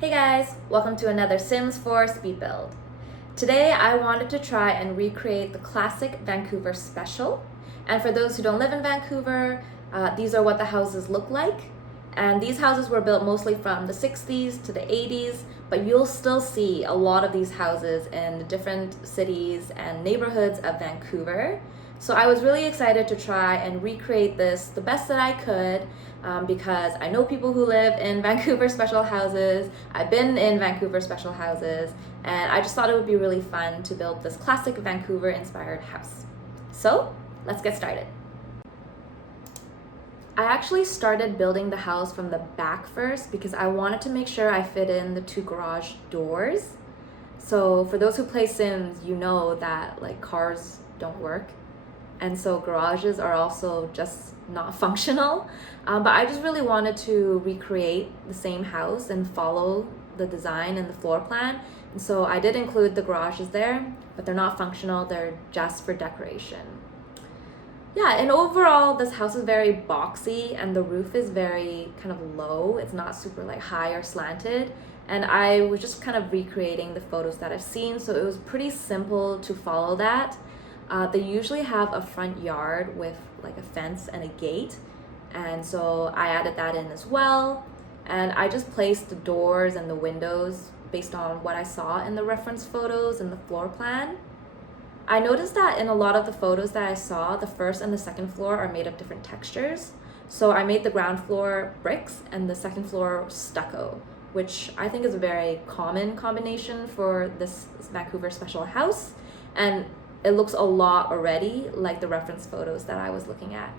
Hey guys, welcome to another Sims 4 speed build. Today I wanted to try and recreate the classic Vancouver Special. And for those who don't live in Vancouver, these are what the houses look like. And these houses were built mostly from the 60s to the 80s, but you'll still see a lot of these houses in the different cities and neighborhoods of Vancouver. So I was really excited to try and recreate this the best that I could because I know people who live in Vancouver Special houses. I've been in Vancouver Special houses, and I just thought it would be really fun to build this classic Vancouver-inspired house. So let's get started. I actually started building the house from the back first because I wanted to make sure I fit in the two garage doors. So for those who play Sims, you know that like cars don't work. And so garages are also just not functional. But I just really wanted to recreate the same house and follow the design and the floor plan. And so I did include the garages there, but they're not functional. They're just for decoration. Yeah, and overall, this house is very boxy and the roof is very kind of low. It's not super like high or slanted. And I was just kind of recreating the photos that I've seen. So it was pretty simple to follow that. They usually have a front yard with like a fence and a gate. And so I added that in as well. And I just placed the doors and the windows based on what I saw in the reference photos and the floor plan. I noticed that in a lot of the photos that I saw, the first and the second floor are made of different textures. So I made the ground floor bricks and the second floor stucco, which I think is a very common combination for this Vancouver Special house. And it looks a lot already like the reference photos that I was looking at.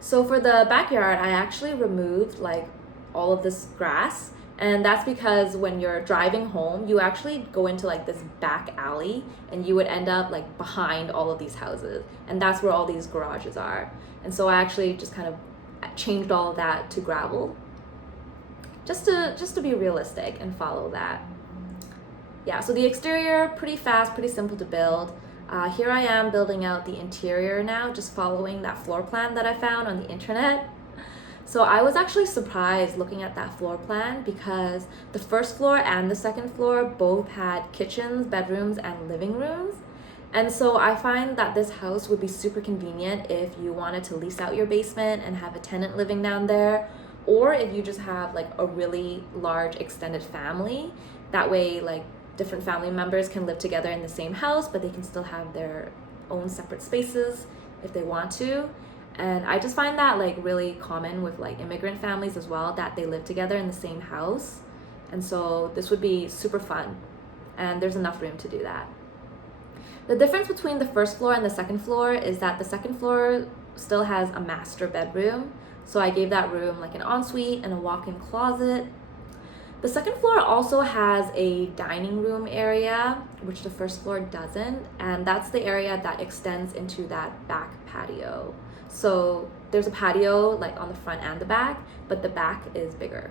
So for the backyard, I actually removed like all of this grass. And that's because when you're driving home, you actually go into like this back alley and you would end up like behind all of these houses. And that's where all these garages are. And so I actually just kind of changed all of that to gravel just to be realistic and follow that. Yeah, so the exterior, pretty fast, pretty simple to build. Here I am building out the interior now, just following that floor plan that I found on the internet. So I was actually surprised looking at that floor plan because the first floor and the second floor both had kitchens, bedrooms, and living rooms. And so I find that this house would be super convenient if you wanted to lease out your basement and have a tenant living down there, or if you just have like a really large extended family. That way, like, different family members can live together in the same house, but they can still have their own separate spaces if they want to. And I just find that like really common with like immigrant families as well, that they live together in the same house. And so this would be super fun, and there's enough room to do that. The difference between the first floor and the second floor is that the second floor still has a master bedroom. So I gave that room like an ensuite and a walk-in closet. The second floor also has a dining room area, which the first floor doesn't, and that's the area that extends into that back patio. So there's a patio like on the front and the back, but the back is bigger.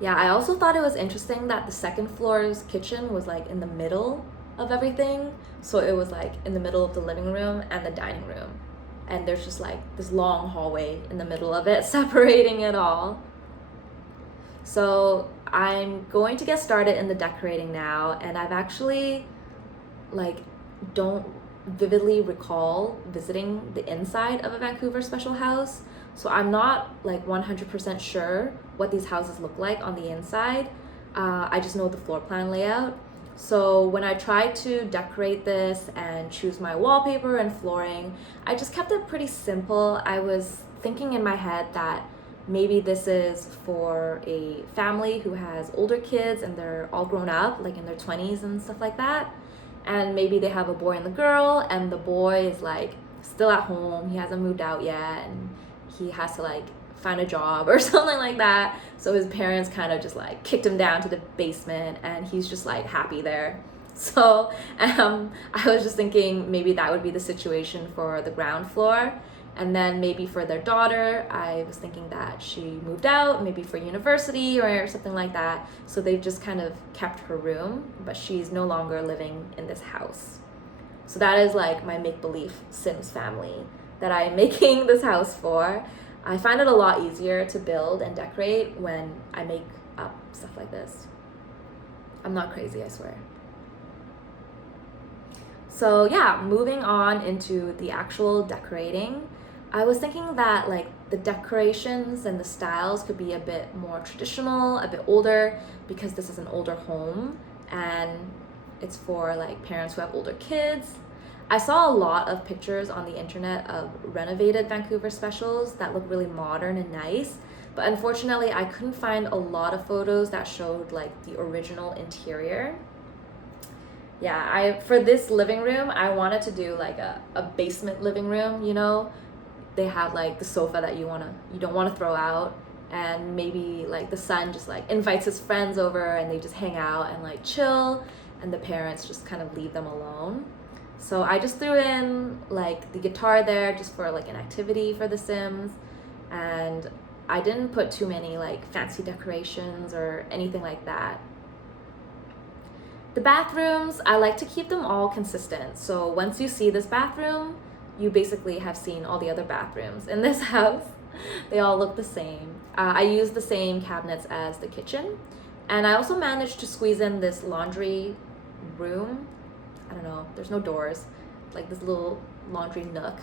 Yeah, I also thought it was interesting that the second floor's kitchen was like in the middle of everything. So it was like in the middle of the living room and the dining room. And there's just like this long hallway in the middle of it, separating it all. So I'm going to get started in the decorating now, and I've actually don't vividly recall visiting the inside of a Vancouver Special house. So I'm not like 100% sure what these houses look like on the inside. I just know the floor plan layout. So when I tried to decorate this and choose my wallpaper and flooring, I just kept it pretty simple. I was thinking in my head that maybe this is for a family who has older kids and they're all grown up, like in their 20s and stuff like that. And maybe they have a boy and the girl, and the boy is like still at home. He hasn't moved out yet, and he has to like find a job or something like that. So his parents kind of just like kicked him down to the basement, and he's just like happy there. So I was just thinking maybe that would be the situation for the ground floor. And then maybe for their daughter, I was thinking that she moved out, maybe for university or something like that. So they've just kind of kept her room, but she's no longer living in this house. So that is like my make-believe Sims family that I'm making this house for. I find it a lot easier to build and decorate when I make up stuff like this. I'm not crazy, I swear. So yeah, moving on into the actual decorating, I was thinking that like the decorations and the styles could be a bit more traditional, a bit older, because this is an older home and it's for like parents who have older kids. I saw a lot of pictures on the internet of renovated Vancouver Specials that look really modern and nice, but unfortunately I couldn't find a lot of photos that showed like the original interior. Yeah, for this living room, I wanted to do like a basement living room, you know? They have like the sofa that you don't want to throw out, and maybe like the son just like invites his friends over and they just hang out and like chill, and the parents just kind of leave them alone. So I just threw in like the guitar there just for like an activity for the Sims, and I didn't put too many like fancy decorations or anything like that. The bathrooms, I like to keep them all consistent. So once you see this bathroom, you basically have seen all the other bathrooms in this house. They all look the same. I use the same cabinets as the kitchen. And I also managed to squeeze in this laundry room. I don't know, there's no doors, like this little laundry nook.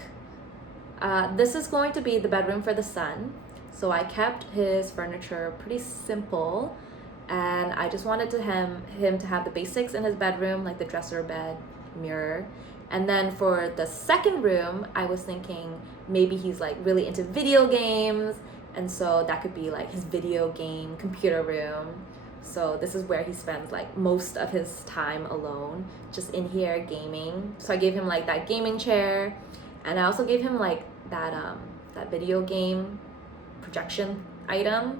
This is going to be the bedroom for the son. So I kept his furniture pretty simple, and I just wanted him to have the basics in his bedroom, like the dresser, bed, mirror. And then for the second room, I was thinking maybe he's like really into video games, and so that could be like his video game computer room. So this is where he spends like most of his time alone, just in here gaming. So I gave him like that gaming chair, and I also gave him like that video game projection item,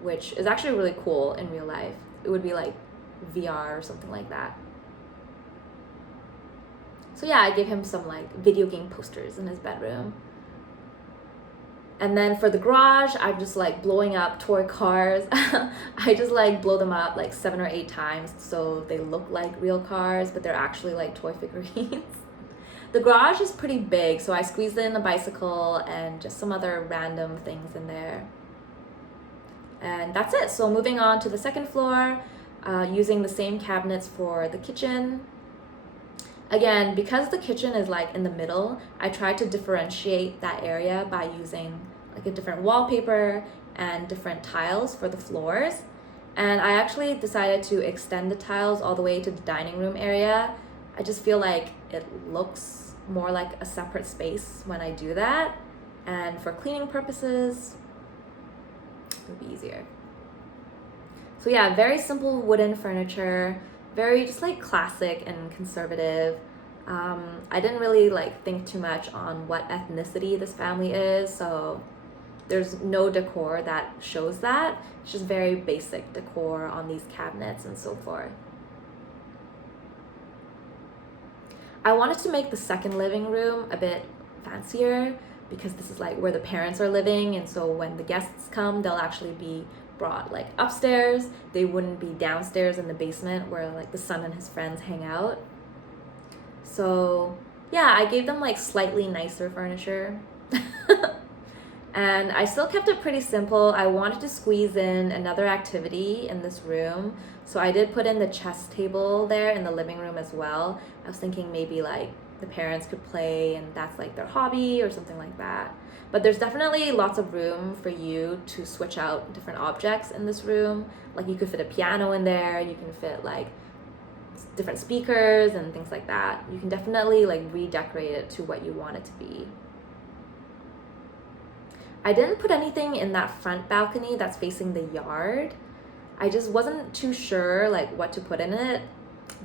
which is actually really cool in real life. It would be like VR or something like that. So yeah, I gave him some like video game posters in his bedroom. And then for the garage, I'm just like blowing up toy cars. I just like blow them up like 7 or 8 times so they look like real cars, but they're actually like toy figurines. The garage is pretty big, so I squeezed in a bicycle and just some other random things in there. And that's it. So moving on to the second floor, using the same cabinets for the kitchen. Again, because the kitchen is like in the middle, I tried to differentiate that area by using like a different wallpaper and different tiles for the floors. And I actually decided to extend the tiles all the way to the dining room area. I just feel like it looks more like a separate space when I do that. And for cleaning purposes, it'll be easier. So yeah, very simple wooden furniture, very just like classic and conservative. I didn't really like think too much on what ethnicity this family is, so there's no decor that shows that. It's just very basic decor on these cabinets and so forth. I wanted to make the second living room a bit fancier because this is like where the parents are living, and so when the guests come, they'll actually be brought like upstairs. They wouldn't be downstairs in the basement where like the son and his friends hang out. So yeah, I gave them like slightly nicer furniture. And I still kept it pretty simple. I wanted to squeeze in another activity in this room, so I did put in the chess table there in the living room as well. I was thinking maybe like the parents could play and that's like their hobby or something like that. But there's definitely lots of room for you to switch out different objects in this room. Like you could fit a piano in there, you can fit like different speakers and things like that. You can definitely like redecorate it to what you want it to be. I didn't put anything in that front balcony that's facing the yard. I just wasn't too sure like what to put in it,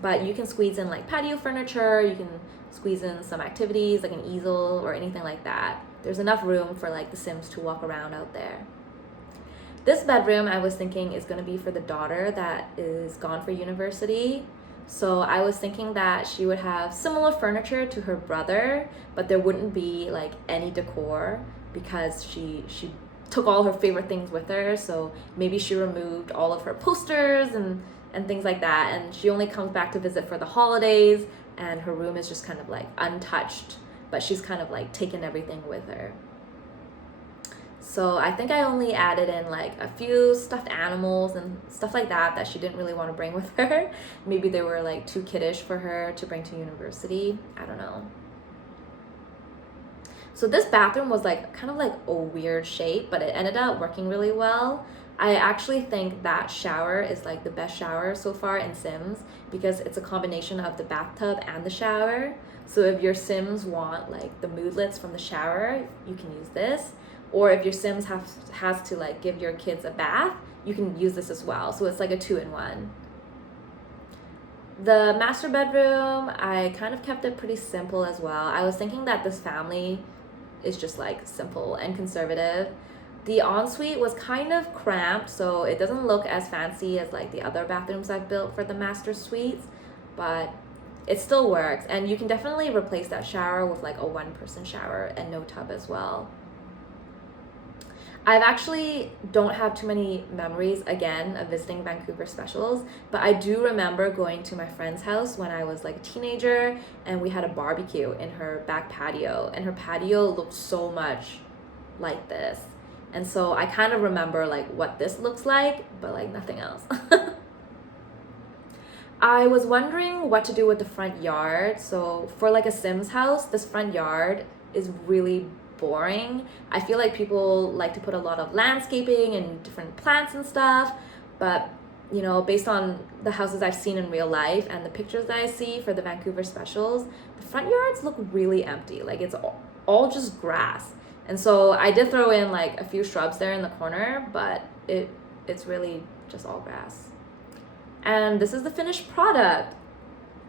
but you can squeeze in like patio furniture, you can squeeze in some activities like an easel or anything like that. There's enough room for like the Sims to walk around out there. This bedroom I was thinking is going to be for the daughter that is gone for university. So I was thinking that she would have similar furniture to her brother, but there wouldn't be like any decor because she took all her favorite things with her. So maybe she removed all of her posters and things like that, and she only comes back to visit for the holidays, and her room is just kind of like untouched, but she's kind of like taken everything with her. So I think I only added in like a few stuffed animals and stuff like that she didn't really want to bring with her. Maybe they were like too kiddish for her to bring to university. I don't know. So this bathroom was like kind of like a weird shape, but it ended up working really well. I actually think that shower is like the best shower so far in Sims because it's a combination of the bathtub and the shower. So if your Sims want like the moodlets from the shower, you can use this. Or if your Sims has to like give your kids a bath, you can use this as well. So it's like a 2-in-1. The master bedroom, I kind of kept it pretty simple as well. I was thinking that this family is just like simple and conservative. The ensuite was kind of cramped, so it doesn't look as fancy as like the other bathrooms I've built for the master suites, but it still works. And you can definitely replace that shower with like a 1-person shower and no tub as well. I've actually don't have too many memories again of visiting Vancouver Specials, but I do remember going to my friend's house when I was like a teenager and we had a barbecue in her back patio, and her patio looked so much like this. And so I kind of remember like what this looks like, but like nothing else. I was wondering what to do with the front yard. So for like a Sims house, this front yard is really boring. I feel like people like to put a lot of landscaping and different plants and stuff, but you know, based on the houses I've seen in real life and the pictures that I see for the Vancouver Specials, the front yards look really empty. Like it's all just grass. And so I did throw in like a few shrubs there in the corner, but it's really just all grass. And this is the finished product.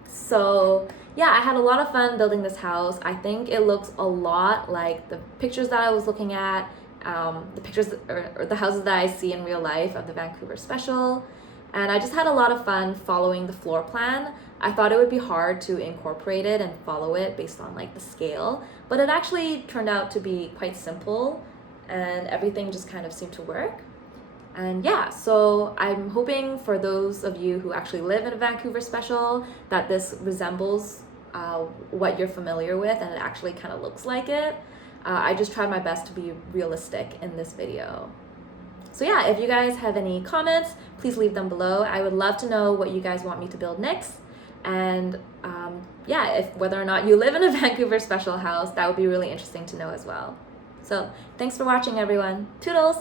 So yeah, I had a lot of fun building this house. I think it looks a lot like the pictures that I was looking at, the pictures or the houses that I see in real life of the Vancouver Special. And I just had a lot of fun following the floor plan. I thought it would be hard to incorporate it and follow it based on like the scale, but it actually turned out to be quite simple and everything just kind of seemed to work. And yeah, so I'm hoping for those of you who actually live in a Vancouver Special that this resembles what you're familiar with and it actually kind of looks like it. I just tried my best to be realistic in this video. So yeah, if you guys have any comments, please leave them below. I would love to know what you guys want me to build next. And yeah, if whether or not you live in a Vancouver Special house, that would be really interesting to know as well. So thanks for watching, everyone. Toodles!